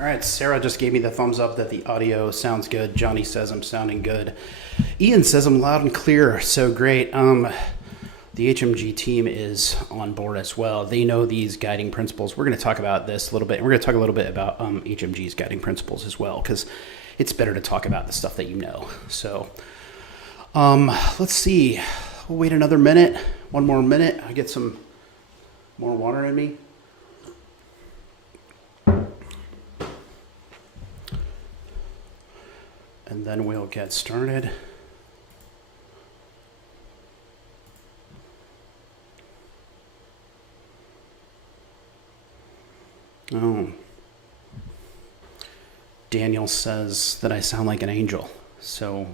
All right, Sarah just gave me the thumbs up that the audio sounds good. Johnny says I'm sounding good. Ian says I'm loud and clear, so great. The HMG team is on board as well. They know these guiding principles. We're going to talk about this a little bit, and we're going to talk a little bit about HMG's guiding principles as well, because it's better to talk about the stuff that you know. So let's see. We'll wait another minute, one more minute. I get some more water in me. And then we'll get started. Oh. Daniel says that I sound like an angel, so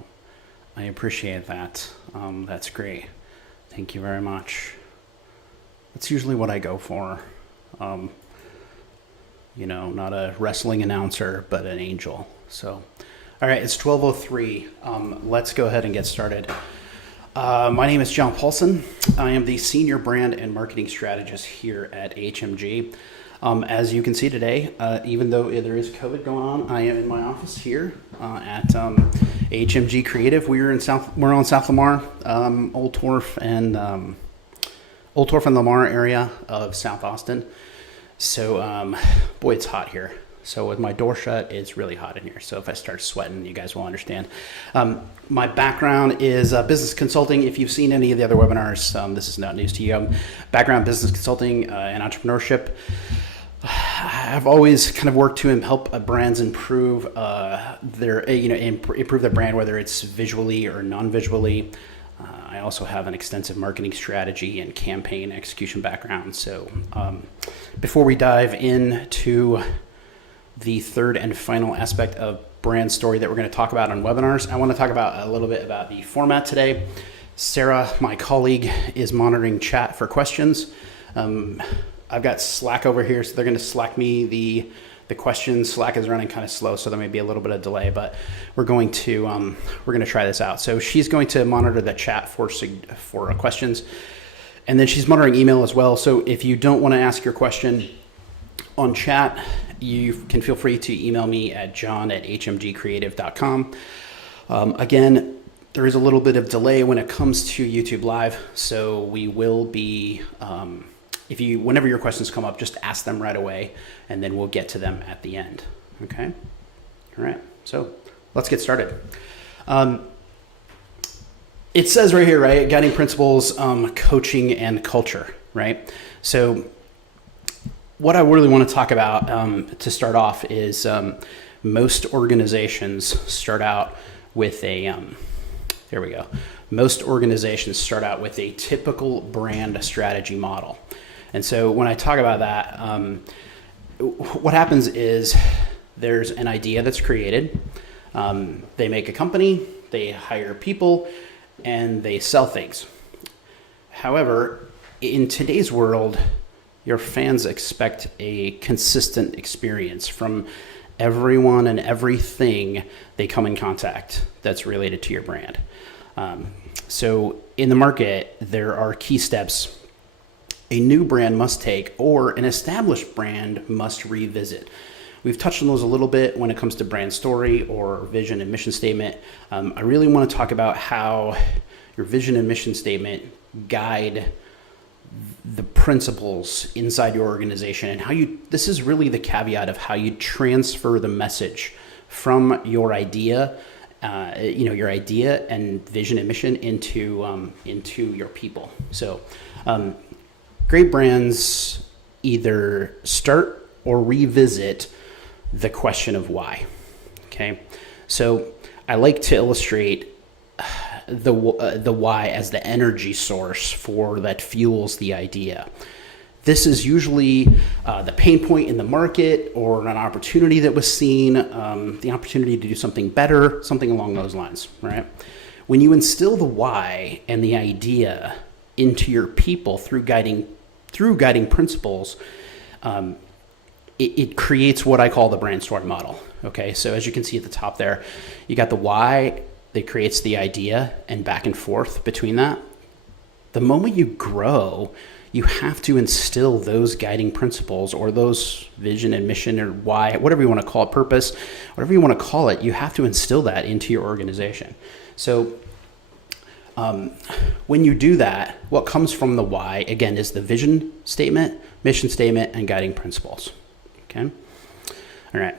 I appreciate that. That's great. Thank you very much. That's usually what I go for. Not a wrestling announcer, but an angel. So, all right, it's 12:03. Let's go ahead and get started. My name is John Paulson. I am the Senior Brand and Marketing Strategist here at HMG. As you can see today, even though there is COVID going on, I am in my office here at HMG Creative. We're on South Lamar, Old Torf and Lamar area of South Austin. So, boy, it's hot here. So with my door shut, it's really hot in here. So if I start sweating, you guys will understand. My background is business consulting. If you've seen any of the other webinars, this is not news to you. Background business consulting and entrepreneurship. I've always kind of worked to help brands improve improve their brand, whether it's visually or non-visually. I also have an extensive marketing strategy and campaign execution background. So before we dive into the third and final aspect of brand story that we're going to talk about on webinars, I want to talk about a little bit about the format today. Sarah, my colleague, is monitoring chat for questions. I've got Slack over here, so they're going to Slack me the questions. Slack is running kind of slow, so there may be a little bit of delay, but we're going to try this out. So she's going to monitor the chat for questions, and then she's monitoring email as well. So if you don't want to ask your question on chat, you can feel free to email me at john@hmgcreative.com. Again, there is a little bit of delay when it comes to YouTube Live, so we will be, whenever your questions come up, just ask them right away, and then we'll get to them at the end. Okay? All right. So let's get started. It says right here, right, guiding principles, coaching and culture, right? So what I really want to talk about to start off is most organizations start out with Most organizations start out with a typical brand strategy model. And so when I talk about that, what happens is there's an idea that's created. They make a company, they hire people, and they sell things. However, in today's world, your fans expect a consistent experience from everyone and everything they come in contact that's related to your brand. So in the market, there are key steps a new brand must take or an established brand must revisit. We've touched on those a little bit when it comes to brand story or vision and mission statement. I really want to talk about how your vision and mission statement guide the principles inside your organization and how this is really the caveat of how you transfer the message from your idea, your idea and vision and mission into your people. So great brands either start or revisit the question of why. Okay. So I like to illustrate the why as the energy source that fuels the idea. This is usually the pain point in the market or an opportunity that was seen, the opportunity to do something better, something along those lines, right? When you instill the why and the idea into your people through guiding principles, it creates what I call the brand story model. Okay, so as you can see at the top there, you got the why that creates the idea and back and forth between that. The moment you grow, you have to instill those guiding principles or those vision and mission or why, whatever you want to call it, purpose, whatever you want to call it, you have to instill that into your organization. So when you do that, what comes from the why, again, is the vision statement, mission statement, and guiding principles. Okay? All right.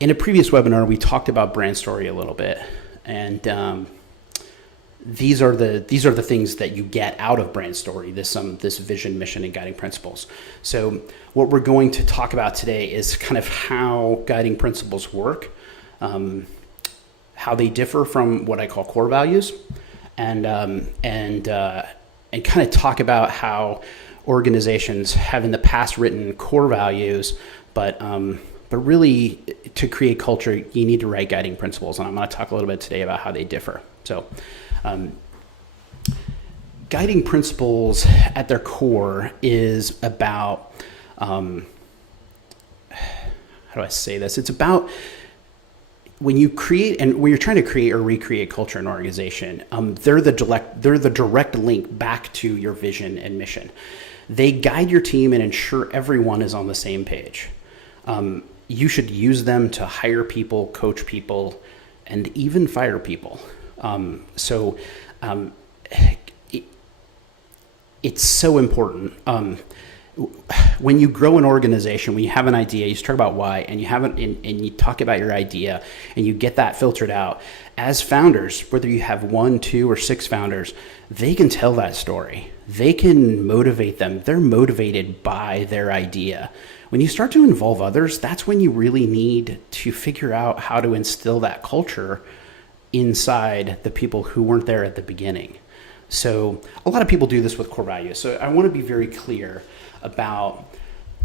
In a previous webinar, we talked about brand story a little bit, and these are the things that you get out of brand story, this vision, mission, and guiding principles. So what we're going to talk about today is kind of how guiding principles work, how they differ from what I call core values, and kind of talk about how organizations have in the past written core values, but really to create culture, you need to write guiding principles, and I'm going to talk a little bit today about how they differ. So guiding principles at their core is about, how do I say this? It's about when you create and when you're trying to create or recreate culture in an organization, they're the direct link back to your vision and mission. They guide your team and ensure everyone is on the same page. You should use them to hire people, coach people, and even fire people. It's so important. When you grow an organization, when you have an idea, you talk about why, and you talk about your idea, and you get that filtered out. As founders, whether you have 1, 2, or 6 founders, they can tell that story. They can motivate them. They're motivated by their idea. When you start to involve others, that's when you really need to figure out how to instill that culture inside the people who weren't there at the beginning. So a lot of people do this with core values. So I want to be very clear about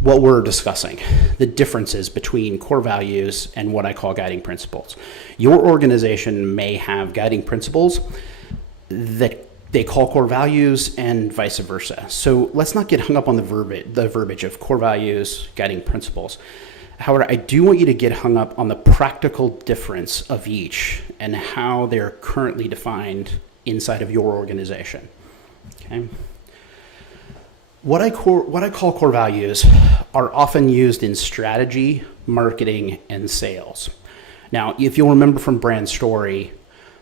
what we're discussing, the differences between core values and what I call guiding principles. Your organization may have guiding principles that they call core values and vice versa. So let's not get hung up on the verbiage of core values, guiding principles. However, I do want you to get hung up on the practical difference of each and how they're currently defined inside of your organization. Okay. What I call core values are often used in strategy, marketing, and sales. Now, if you'll remember from brand story,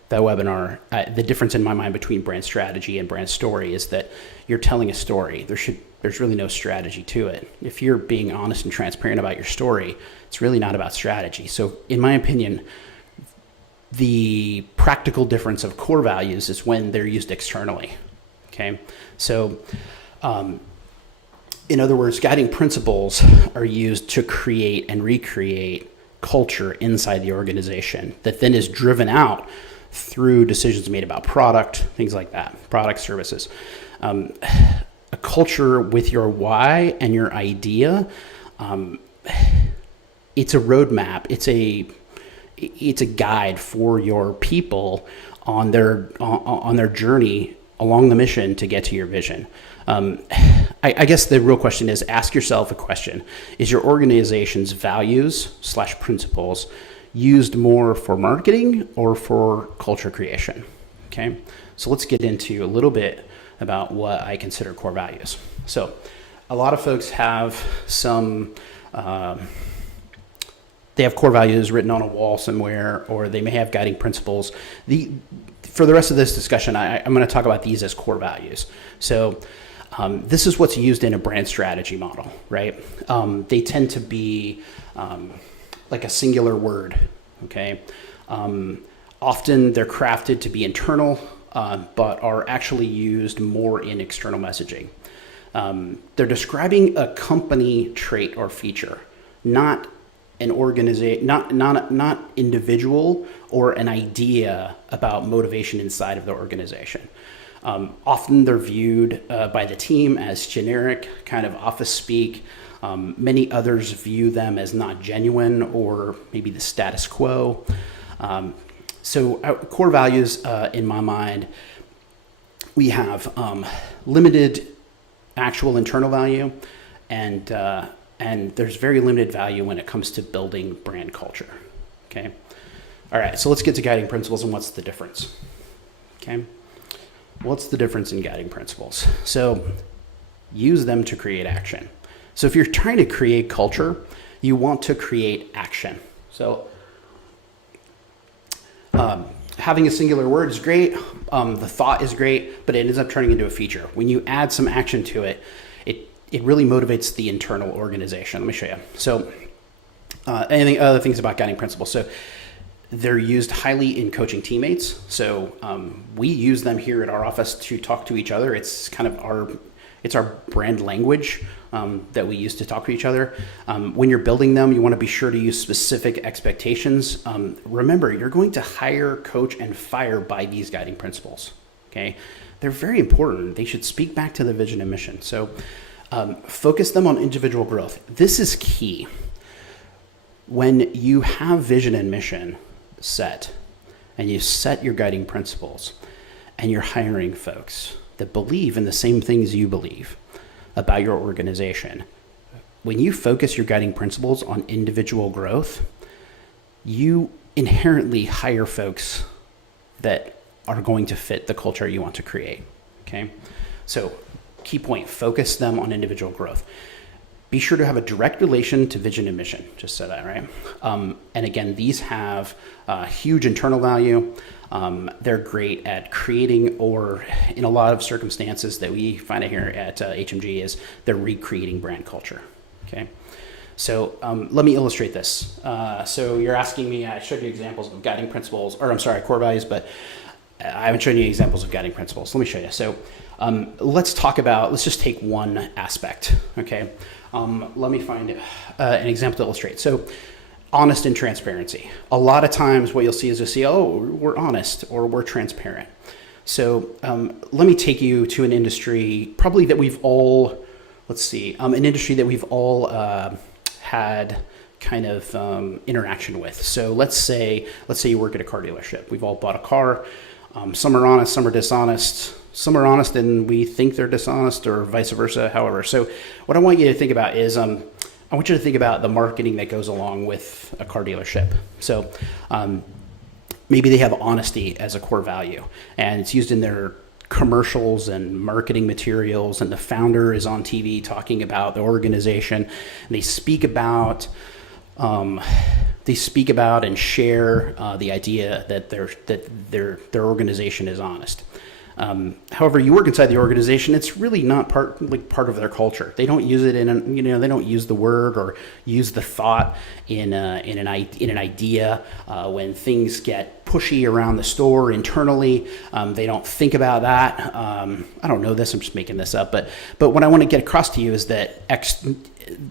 that webinar, the difference in my mind between brand strategy and brand story is that you're telling a story. There's really no strategy to it. If you're being honest and transparent about your story, it's really not about strategy. So in my opinion, the practical difference of core values is when they're used externally. Okay. So, in other words, guiding principles are used to create and recreate culture inside the organization that then is driven out through decisions made about product, things like that, product, services. A culture with your why and your idea, it's a roadmap. It's a guide for your people on their journey along the mission to get to your vision. I guess the real question is, ask yourself a question. Is your organization's values/principles used more for marketing or for culture creation? Okay, so let's get into a little bit about what I consider core values. So a lot of folks have they have core values written on a wall somewhere, or they may have guiding principles. For the rest of this discussion, I'm going to talk about these as core values. So this is what's used in a brand strategy model, right? They tend to be like a singular word, okay? Often they're crafted to be internal, but are actually used more in external messaging. They're describing a company trait or feature, not an organization, not individual or an idea about motivation inside of the organization. Often they're viewed by the team as generic, kind of office speak. Many others view them as not genuine or maybe the status quo. So core values, in my mind, we have limited actual internal value, and there's very limited value when it comes to building brand culture. Okay. All right. So let's get to guiding principles and what's the difference. Okay. What's the difference in guiding principles? So use them to create action. So if you're trying to create culture, you want to create action. So having a singular word is great. The thought is great, but it ends up turning into a feature. When you add some action to it, it really motivates the internal organization. Let me show you. So other things about guiding principles. So they're used highly in coaching teammates. So we use them here at our office to talk to each other. It's kind of our brand language that we use to talk to each other. When you're building them, you want to be sure to use specific expectations. Remember, you're going to hire, coach, and fire by these guiding principles. Okay, they're very important. They should speak back to the vision and mission. So focus them on individual growth. This is key. When you have vision and mission set, and you set your guiding principles, and you're hiring folks that believe in the same things you believe about your organization, when you focus your guiding principles on individual growth, you inherently hire folks that are going to fit the culture you want to create. Okay? So, key point, focus them on individual growth. Be sure to have a direct relation to vision and mission. Just said that, right? And again, these have huge internal value. They're great at creating, or in a lot of circumstances that we find it here at HMG, is they're recreating brand culture. Okay, so let me illustrate this. So you're asking me, I showed you examples of guiding principles, or I'm sorry, core values, but I haven't shown you examples of guiding principles. Let me show you. So let's just take one aspect. Okay, let me find an example to illustrate. So honest and transparency. A lot of times what you'll see is we're honest or we're transparent. So let me take you to an industry probably that we've all, an industry that we've all had kind of interaction with. So let's say you work at a car dealership. We've all bought a car. Some are honest, some are dishonest. Some are honest and we think they're dishonest, or vice versa, however. So what I want you to think about is I want you to think about the marketing that goes along with a car dealership. So maybe they have honesty as a core value, and it's used in their commercials and marketing materials, and the founder is on TV talking about the organization, and they speak about and share the idea that their organization is honest. However, you work inside the organization, it's really not part of their culture. They don't use it they don't use the word or use the thought in an idea. When things get pushy around the store internally, they don't think about that. I don't know this, I'm just making this up, but what I want to get across to you is that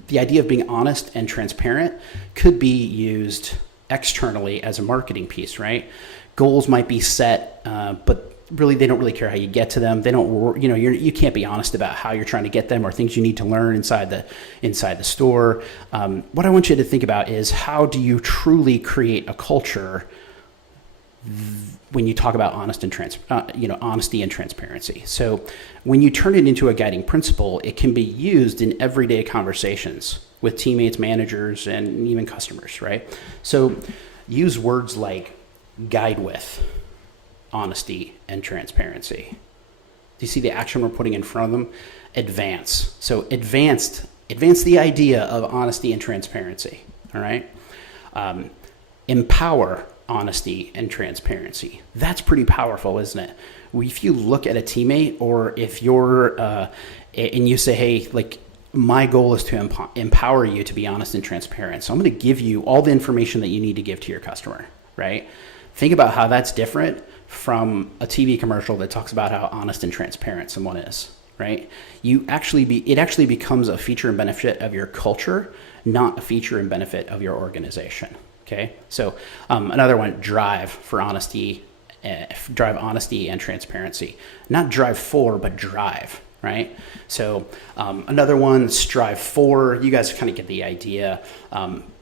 the idea of being honest and transparent could be used externally as a marketing piece, right? Goals might be set, but really they don't really care how you get to them. They don't, you can't be honest about how you're trying to get them or things you need to learn inside the store. What I want you to think about is, how do you truly create a culture when you talk about honesty and transparency? So when you turn it into a guiding principle, it can be used in everyday conversations with teammates, managers, and even customers, right? So use words like guide with, honesty, and transparency. Do you see the action we're putting in front of them? Advance. So advance the idea of honesty and transparency, all right? Empower honesty and transparency. That's pretty powerful, isn't it? If you look at a teammate, or if you're, and you say, hey, my goal is to empower you to be honest and transparent. So I'm going to give you all the information that you need to give to your customer, right? Think about how that's different from a TV commercial that talks about how honest and transparent someone is, right? It actually becomes a feature and benefit of your culture, not a feature and benefit of your organization. Okay, so another one, drive honesty and transparency. Not drive for, but drive, right? So another one, strive for. You guys kind of get the idea.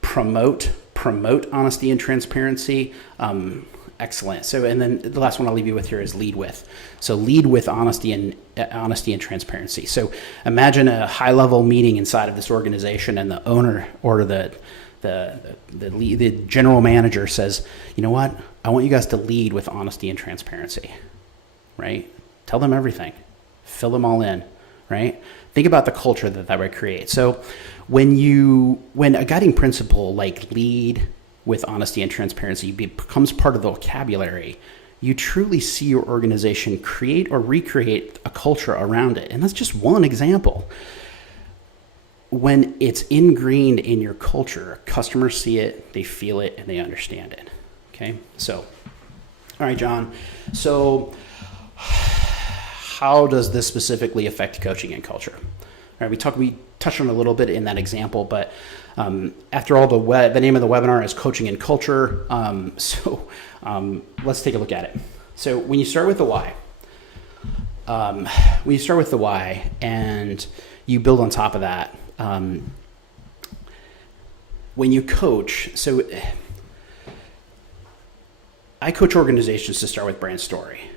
Promote honesty and transparency. Excellent. So, and then the last one I'll leave you with here is lead with. So lead with honesty and transparency. So imagine a high-level meeting inside of this organization, and the owner or the general manager says, you know what? I want you guys to lead with honesty and transparency, right? Tell them everything. Fill them all in, right? Think about the culture that would create. So when a guiding principle like lead with honesty and transparency becomes part of the vocabulary, you truly see your organization create or recreate a culture around it. And that's just one example. When it's ingrained in your culture, customers see it, they feel it, and they understand it. Okay, so, all right, John. So how does this specifically affect coaching and culture? All right, we touched on it a little bit in that example, but after all, the name of the webinar is Coaching and Culture. Let's take a look at it. So when you start with the why, and you build on top of that, when you coach, so I coach organizations to start with brand story,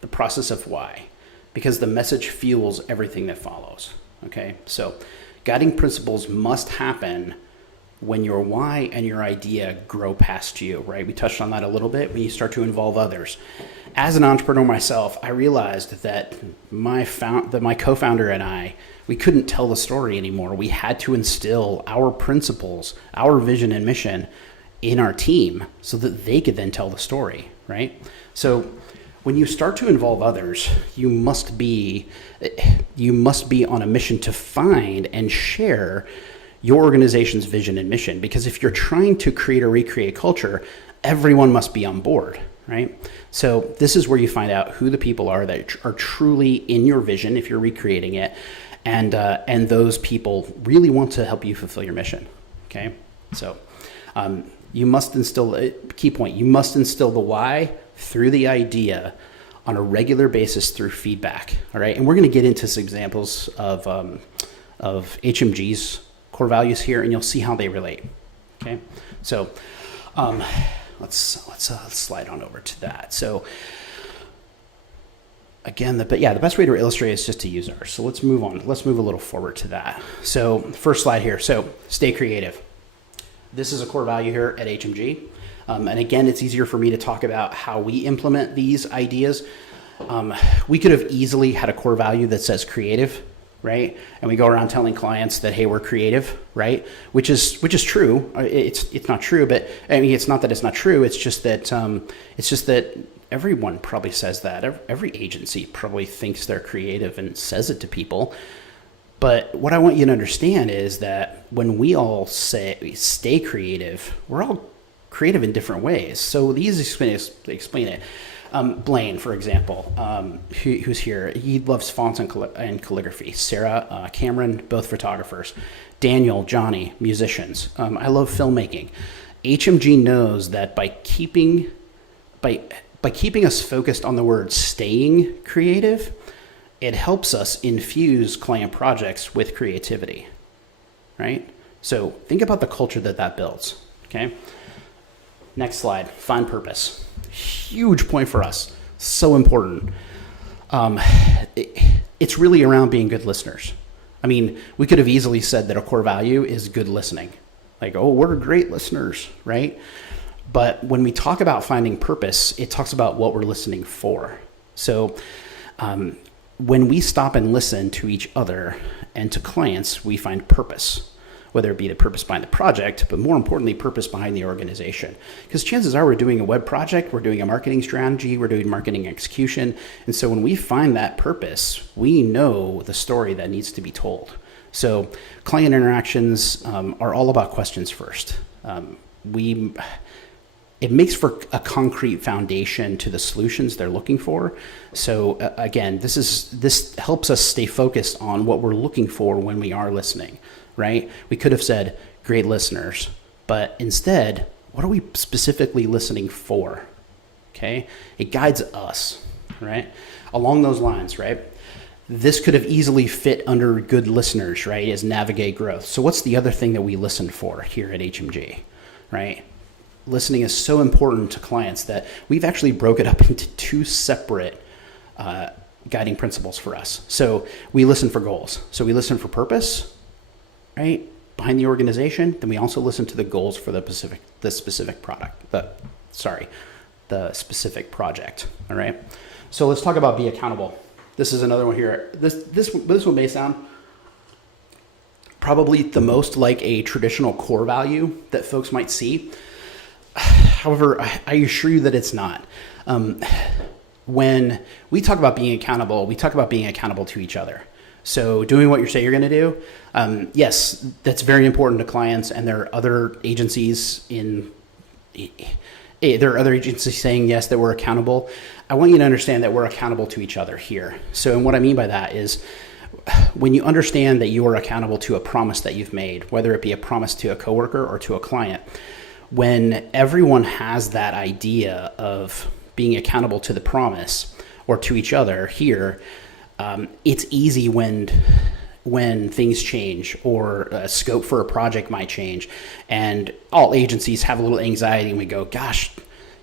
the process of why, because the message fuels everything that follows. Okay, so guiding principles must happen when your why and your idea grow past you, right? We touched on that a little bit when you start to involve others. As an entrepreneur myself, I realized that my co-founder and I, we couldn't tell the story anymore. We had to instill our principles, our vision and mission in our team so that they could then tell the story, right? So when you start to involve others, you must be on a mission to find and share your organization's vision and mission. Because if you're trying to create or recreate culture, everyone must be on board, right? So this is where you find out who the people are that are truly in your vision if you're recreating it, and those people really want to help you fulfill your mission. Okay, so you must instill key point. You must instill the why through the idea on a regular basis through feedback. All right, and we're going to get into some examples of HMG's core values here, and you'll see how they relate. Okay, so let's slide on over to that. So again, the best way to illustrate is just to use ours. So let's move on. Let's move a little forward to that. So first slide here. So stay creative. This is a core value here at HMG. And again, it's easier for me to talk about how we implement these ideas. We could have easily had a core value that says creative, right? And we go around telling clients that, hey, we're creative, right? Which is true. It's not true, but I mean, it's not that it's not true. It's just that everyone probably says that. Every agency probably thinks they're creative and says it to people. But what I want you to understand is that when we all say stay creative, we're all creative in different ways. So the easiest way to explain it, Blaine, for example, who's here, he loves fonts and calligraphy. Sarah, Cameron, both photographers. Daniel, Johnny, musicians. I love filmmaking. HMG knows that by keeping us focused on the word staying creative, it helps us infuse client projects with creativity, right? So think about the culture that builds, okay? Next slide, find purpose. Huge point for us, so important. It's really around being good listeners. I mean, we could have easily said that a core value is good listening. Like, oh, we're great listeners, right? But when we talk about finding purpose, it talks about what we're listening for. So when we stop and listen to each other and to clients, we find purpose, whether it be the purpose behind the project, but more importantly, purpose behind the organization. Because chances are we're doing a web project, we're doing a marketing strategy, we're doing marketing execution. And so when we find that purpose, we know the story that needs to be told. So client interactions are all about questions first. It makes for a concrete foundation to the solutions they're looking for. So again, this helps us stay focused on what we're looking for when we are listening, right? We could have said great listeners, but instead, what are we specifically listening for? Okay, it guides us, right? Along those lines, right? This could have easily fit under good listeners, right? As navigate growth. So what's the other thing that we listen for here at HMG, right? Listening is so important to clients that we've actually broke it up into two separate guiding principles for us. So we listen for goals. So we listen for purpose, right, behind the organization. Then we also listen to the goals for the specific product. the specific project. All right. So let's talk about be accountable. This is another one here. This one may sound probably the most like a traditional core value that folks might see. However, I assure you that it's not. When we talk about being accountable, we talk about being accountable to each other. So doing what you say you're going to do, yes, that's very important to clients, and there are other agencies saying yes, that we're accountable. I want you to understand that we're accountable to each other here. So, and what I mean by that is when you understand that you are accountable to a promise that you've made, whether it be a promise to a coworker or to a client, when everyone has that idea of being accountable to the promise or to each other here, it's easy when things change or a scope for a project might change, and all agencies have a little anxiety and we go, gosh,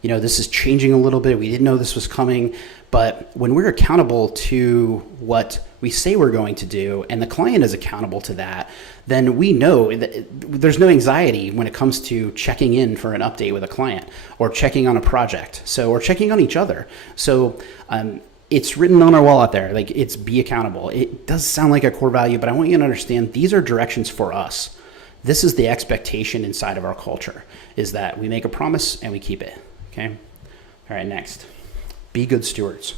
this is changing a little bit. We didn't know this was coming. But when we're accountable to what we say we're going to do, and the client is accountable to that, then we know that there's no anxiety when it comes to checking in for an update with a client or checking on a project. Or checking on each other. So it's written on our wall out there, like it's be accountable. It does sound like a core value, but I want you to understand these are directions for us. This is the expectation inside of our culture, is that we make a promise and we keep it. Okay. All right. Next. Be good stewards.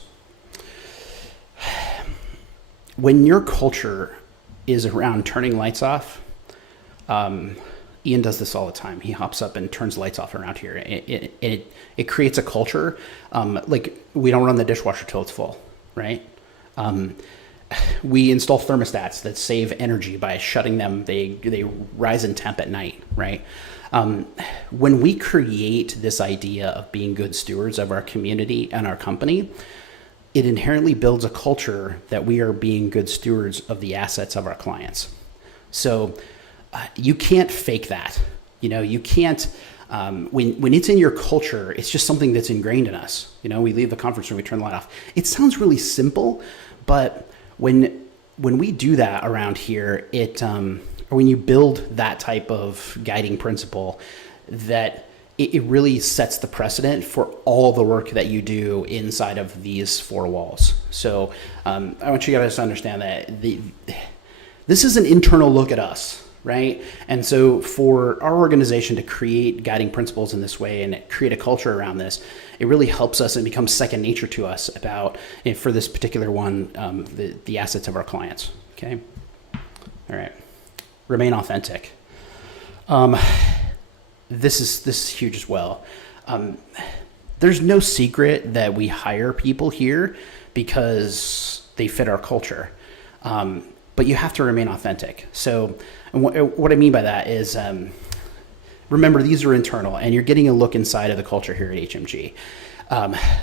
When your culture is around turning lights off, Ian does this all the time. He hops up and turns lights off around here. It creates a culture. Like we don't run the dishwasher till it's full, right? We install thermostats that save energy by shutting them. They rise in temp at night, right? When we create this idea of being good stewards of our community and our company, it inherently builds a culture that we are being good stewards of the assets of our clients. So you can't fake that. You can't, when it's in your culture, it's just something that's ingrained in us. We leave the conference room, we turn the light off. It sounds really simple, but when we do that around here, or when you build that type of guiding principle, that it really sets the precedent for all the work that you do inside of these four walls. So I want you guys to understand that this is an internal look at us, right? And so for our organization to create guiding principles in this way and create a culture around this, it really helps us and becomes second nature to us about, for this particular one, the assets of our clients. Okay. All right. Remain authentic. This is huge as well. There's no secret that we hire people here because they fit our culture. But you have to remain authentic. So what I mean by that is, remember, these are internal, and you're getting a look inside of the culture here at HMG.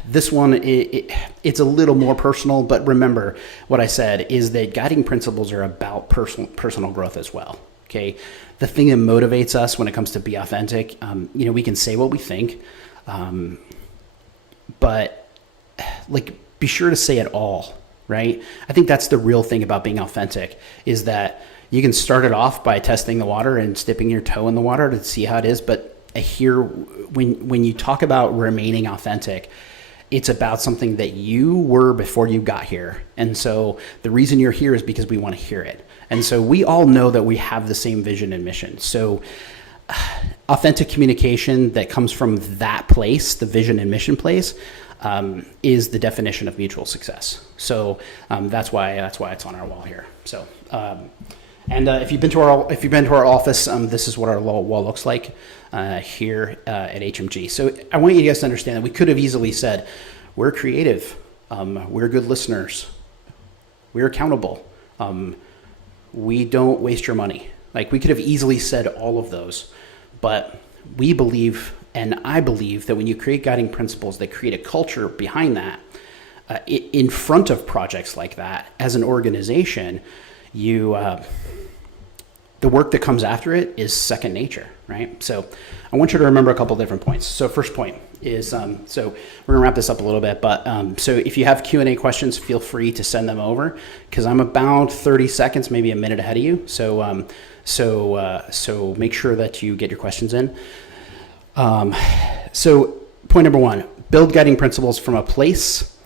This one, it's a little more personal, but remember what I said is that guiding principles are about personal growth as well. Okay. The thing that motivates us when it comes to be authentic, we can say what we think, but be sure to say it all, right? I think that's the real thing about being authentic, is that you can start it off by testing the water and dipping your toe in the water to see how it is. But here, when you talk about remaining authentic, it's about something that you were before you got here. And so the reason you're here is because we want to hear it. And so we all know that we have the same vision and mission. So authentic communication that comes from that place, the vision and mission place, is the definition of mutual success. So that's why it's on our wall here. So if you've been to our office, this is what our wall looks like here at HMG. So I want you guys to understand that we could have easily said, we're creative, we're good listeners, we're accountable, we don't waste your money. We could have easily said all of those, but we believe, and I believe, that when you create guiding principles that create a culture behind that, in front of projects like that, as an organization, the work that comes after it is second nature, right? So I want you to remember a couple different points. So first point is, so we're gonna wrap this up a little bit, but so if you have Q&A questions, feel free to send them over, because I'm about 30 seconds, maybe a minute ahead of you. So make sure that you get your questions in. So point number one, build guiding principles from a place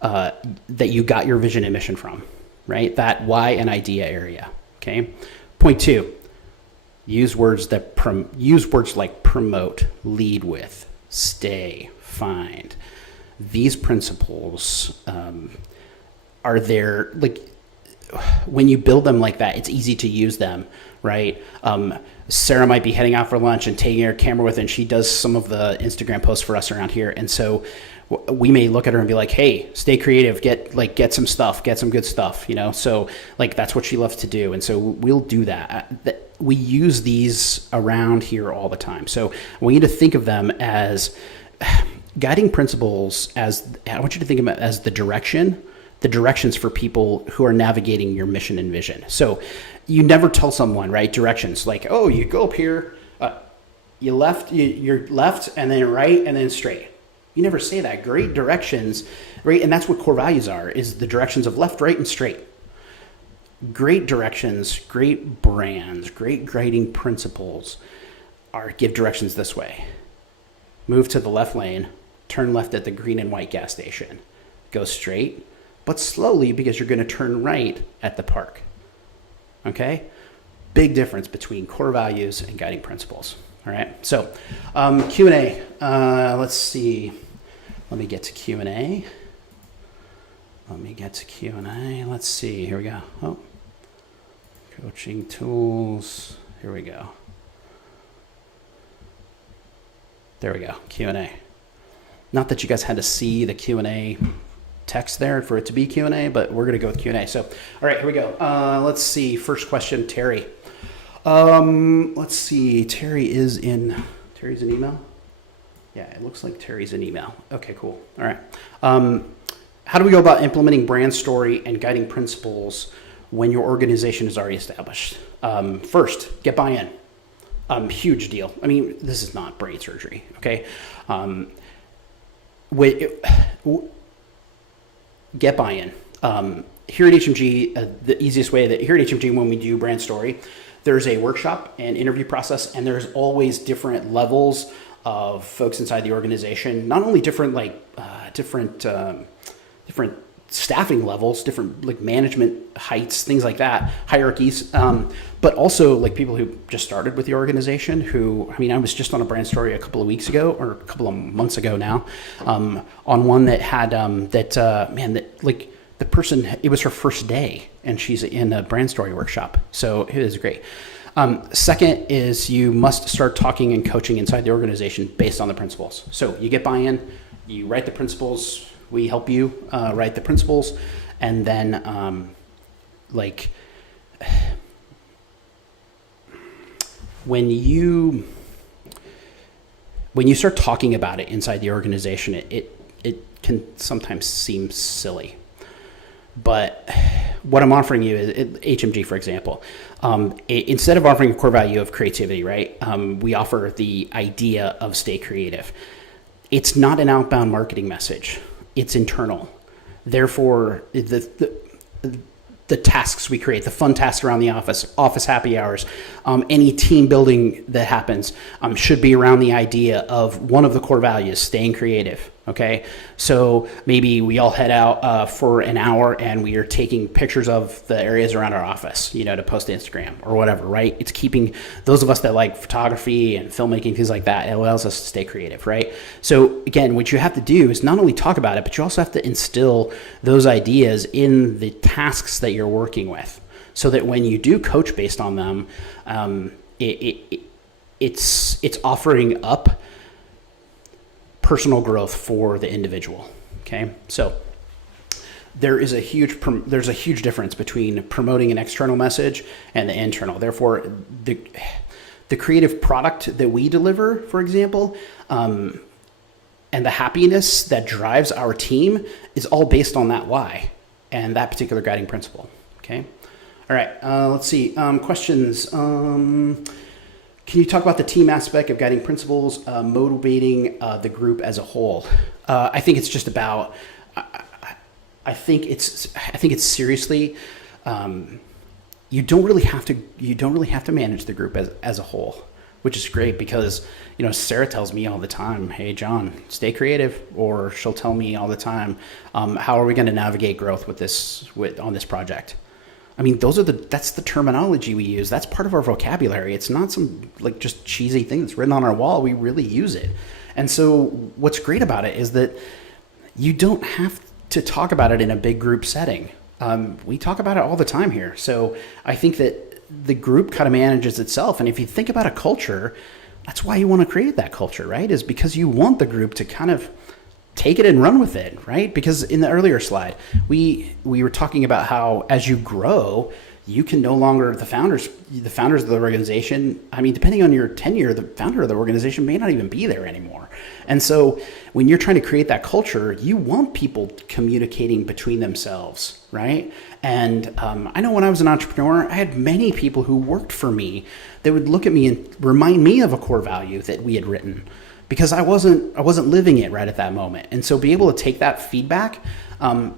that you got your vision and mission from, right? That why and idea area, okay? Point 2, use words like promote, lead with, stay, find. These principles are there, like, when you build them like that, it's easy to use them, right? Sarah might be heading out for lunch and taking her camera with her, and she does some of the Instagram posts for us around here. And so we may look at her and be like, hey, stay creative, get some stuff, get some good stuff, you know? So like, that's what she loves to do. And so we'll do that. We use these around here all the time. So I want you to think of them as guiding principles, I want you to think of it as the directions for people who are navigating your mission and vision. So you never tell someone, right, directions like, oh, you go up here, you're left and then right and then straight. You never say that. Great directions, right? And that's what core values are, is the directions of left, right, and straight. Great directions, great brands, great guiding principles give directions this way. Move to the left lane, turn left at the green and white gas station. Go straight, but slowly, because you're going to turn right at the park. Okay? Big difference between core values and guiding principles. All right? So, Q&A. Let's see. Let me get to Q&A. Let's see. Here we go. Oh. Coaching tools. Here we go. There we go. Q&A. Not that you guys had to see the Q&A text there for it to be Q&A, but we're going to go with Q&A. So, all right, here we go. Let's see. First question, Terry. Let's see. Terry's in email. Yeah, it looks like Terry's in email. Okay, cool. All right. How do we go about implementing brand story and guiding principles when your organization is already established? First, get buy-in. Huge deal. I mean, this is not brain surgery, okay? Get buy-in. Here at HMG, the easiest way that here at HMG, when we do brand story, there's a workshop and interview process, and there's always different levels of folks inside the organization. Not only different staffing levels, different like management heights, things like that, hierarchies, but also like people who just started with the organization who, I mean, I was just on a brand story a couple of weeks ago, or a couple of months ago now, on one that had, the person, it was her first day and she's in a brand story workshop. So it is great. Second is you must start talking and coaching inside the organization based on the principles. So you get buy-in, you write the principles, we help you write the principles, and then when you start talking about it inside the organization, it can sometimes seem silly. But what I'm offering you is HMG, for example. Instead of offering a core value of creativity, right? We offer the idea of stay creative. It's not an outbound marketing message. It's internal. Therefore, the tasks we create, the fun tasks around the office happy hours, any team building that happens should be around the idea of one of the core values, staying creative. Okay, so maybe we all head out for an hour and we are taking pictures of the areas around our office, to post to Instagram or whatever, right? It's keeping those of us that like photography and filmmaking, things like that. It allows us to stay creative, right? So again, what you have to do is not only talk about it, but you also have to instill those ideas in the tasks that you're working with, so that when you do coach based on them, it's offering up personal growth for the individual. Okay, so there's a huge difference between promoting an external message and the internal. Therefore, the creative product that we deliver, for example, and the happiness that drives our team is all based on that why and that particular guiding principle. Okay, all right. Let's see questions. Can you talk about the team aspect of guiding principles, motivating the group as a whole? I think it's just about. I think it's seriously. You don't really have to manage the group as a whole. which is great because, Sarah tells me all the time, hey, John, stay creative, or she'll tell me all the time, how are we going to navigate growth on this project? I mean, that's the terminology we use. That's part of our vocabulary. It's not some just cheesy thing that's written on our wall. We really use it. And so what's great about it is that you don't have to talk about it in a big group setting. We talk about it all the time here. So I think that the group kind of manages itself. And if you think about a culture, that's why you want to create that culture, right? Is because you want the group to kind of take it and run with it, right? Because in the earlier slide, we were talking about how as you grow, you can no longer, the founders of the organization, I mean, depending on your tenure, the founder of the organization may not even be there anymore. And so when you're trying to create that culture, you want people communicating between themselves, right? And I know when I was an entrepreneur, I had many people who worked for me that would look at me and remind me of a core value that we had written, because I wasn't living it right at that moment. And so be able to take that feedback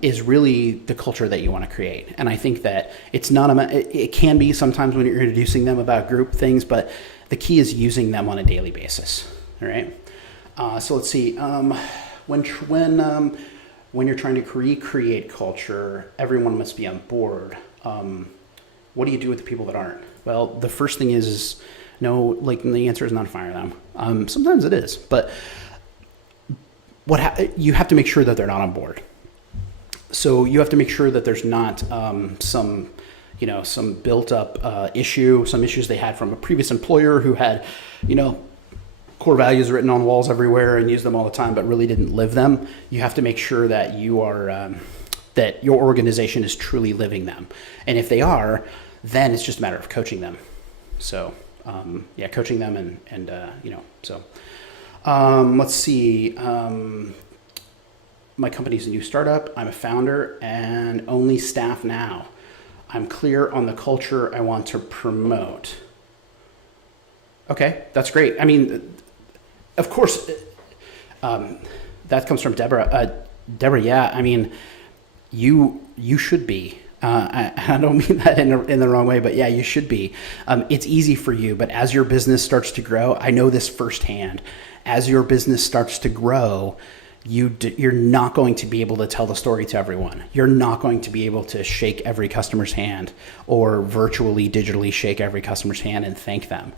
is really the culture that you want to create. And I think that it can be sometimes when you're introducing them about group things, but the key is using them on a daily basis. All right. So let's see. When you're trying to recreate culture, everyone must be on board. What do you do with the people that aren't? Well, the first thing is no, the answer is not fire them. Sometimes it is, but you have to make sure that they're not on board. So you have to make sure that there's not some built up issue, some issues they had from a previous employer who had, core values written on walls everywhere and used them all the time, but really didn't live them. You have to make sure that you are, that your organization is truly living them. And if they are, then it's just a matter of coaching them. So, coaching them let's see. My company's a new startup. I'm a founder and only staff now. I'm clear on the culture I want to promote. Okay, that's great. I mean, of course, that comes from Deborah. Deborah, yeah, I mean, you should be. I don't mean that in the wrong way, but yeah, you should be. It's easy for you, but as your business starts to grow, I know this firsthand. As your business starts to grow, you're not going to be able to tell the story to everyone. You're not going to be able to shake every customer's hand or virtually, digitally shake every customer's hand and thank them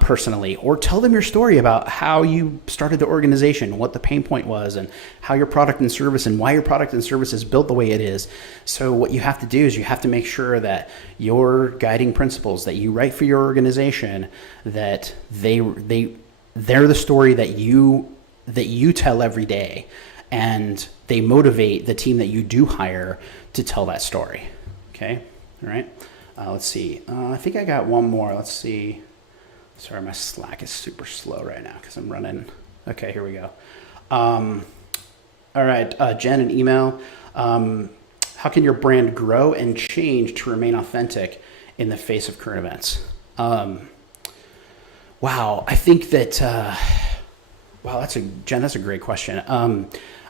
personally, or tell them your story about how you started the organization, what the pain point was, and how your product and service and why your product and service is built the way it is. So what you have to do is you have to make sure that your guiding principles that you write for your organization, that they're the story that you tell every day, and they motivate the team that you do hire to tell that story. Okay. All right. Let's see. I think I got one more. Let's see. Sorry, my Slack is super slow right now because I'm running. Okay, here we go. All right. Jen, an email. How can your brand grow and change to remain authentic in the face of current events? Wow. I think that, wow, Jen, that's a great question.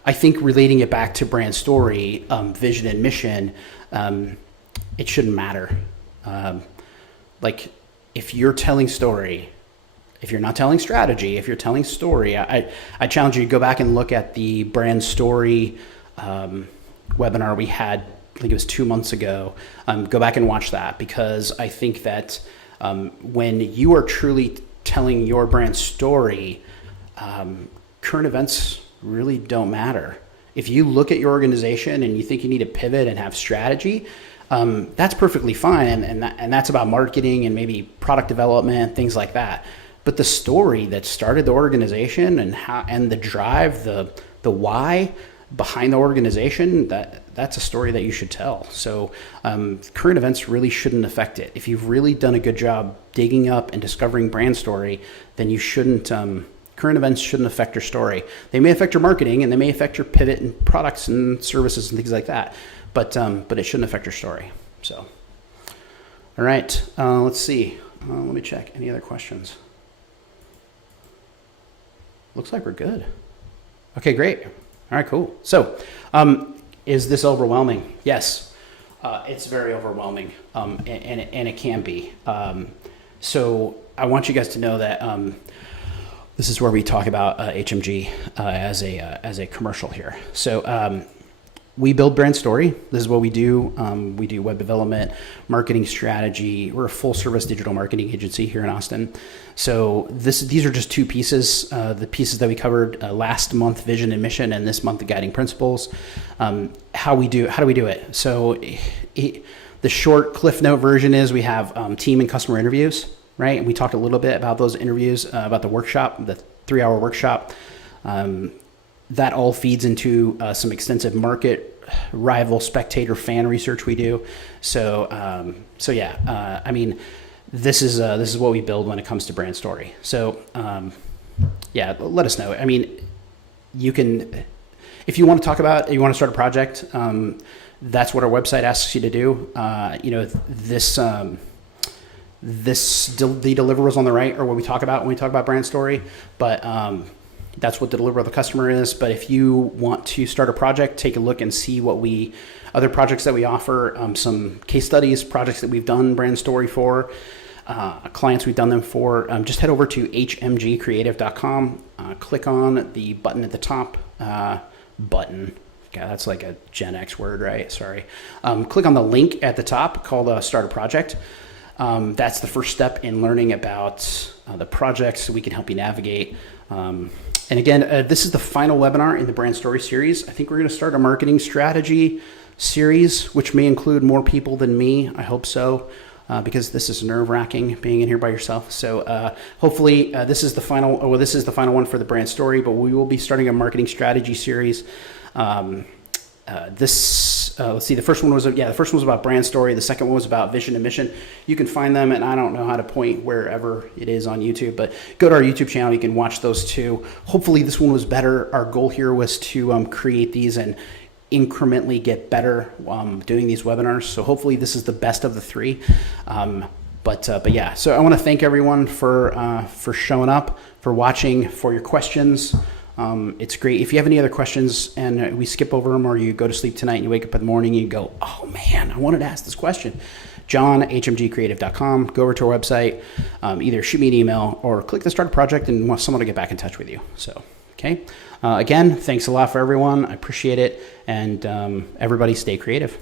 I think relating it back to brand story, vision and mission, it shouldn't matter. If you're telling story, if you're not telling strategy, if you're telling story, I challenge you to go back and look at the brand story webinar we had, I think it was 2 months ago. Go back and watch that, because I think that when you are truly telling your brand story, current events really don't matter. If you look at your organization and you think you need to pivot and have strategy, that's perfectly fine. And that's about marketing and maybe product development, things like that. But the story that started the organization and the drive, the why behind the organization, that's a story that you should tell. So current events really shouldn't affect it. If you've really done a good job digging up and discovering brand story, then you shouldn't, current events shouldn't affect your story. They may affect your marketing and they may affect your pivot and products and services and things like that, but it shouldn't affect your story. So, all right, let's see. Let me check. Any other questions? Looks like we're good. Okay, great. All right, cool. So, is this overwhelming? Yes, it's very overwhelming, and it can be. So I want you guys to know that this is where we talk about HMG as a commercial here. So we build brand story. This is what we do. We do web development, marketing strategy. We're a full service digital marketing agency here in Austin. So these are just two pieces. The pieces that we covered last month, vision and mission, and this month, the guiding principles. How do we do it? So the short Cliff Note version is we have team and customer interviews, right? And we talked a little bit about those interviews, about the workshop, the 3-hour workshop. That all feeds into some extensive market, rival, spectator, fan research we do. So yeah, I mean, this is what we build when it comes to brand story. So yeah, let us know. I mean, you can, if you want to talk about, you want to start a project, that's what our website asks you to do. You know, the deliverables on the right are what we talk about when we talk about brand story, but that's what the deliverable of the customer is. But if you want to start a project, take a look and see what other projects that we offer, some case studies, projects that we've done brand story for, clients we've done them for. Just head over to hmgcreative.com, click on the button at the top, button. God, that's like a Gen X word, right? Sorry. Click on the link at the top called Start a Project. That's the first step in learning about the projects so we can help you navigate. And again, this is the final webinar in the Brand Story series. I think we're going to start a marketing strategy series, which may include more people than me. I hope so, because this is nerve-wracking being in here by yourself. So hopefully this is the final. Well, this is the final one for the Brand Story, but we will be starting a marketing strategy series. Let's see, the first one was about brand story. The second one was about vision and mission. You can find them, and I don't know how to point wherever it is on YouTube, but go to our YouTube channel. You can watch those two. Hopefully this one was better. Our goal here was to create these and incrementally get better doing these webinars. So hopefully this is the best of the three. But yeah, so I want to thank everyone for showing up, for watching, for your questions. It's great. If you have any other questions and we skip over them, or you go to sleep tonight and you wake up in the morning and you go, oh man, I wanted to ask this question. John, hmgcreative.com, go over to our website, either shoot me an email or click the start project and want someone to get back in touch with you. So, okay. Again, thanks a lot for everyone. I appreciate it. And everybody stay creative.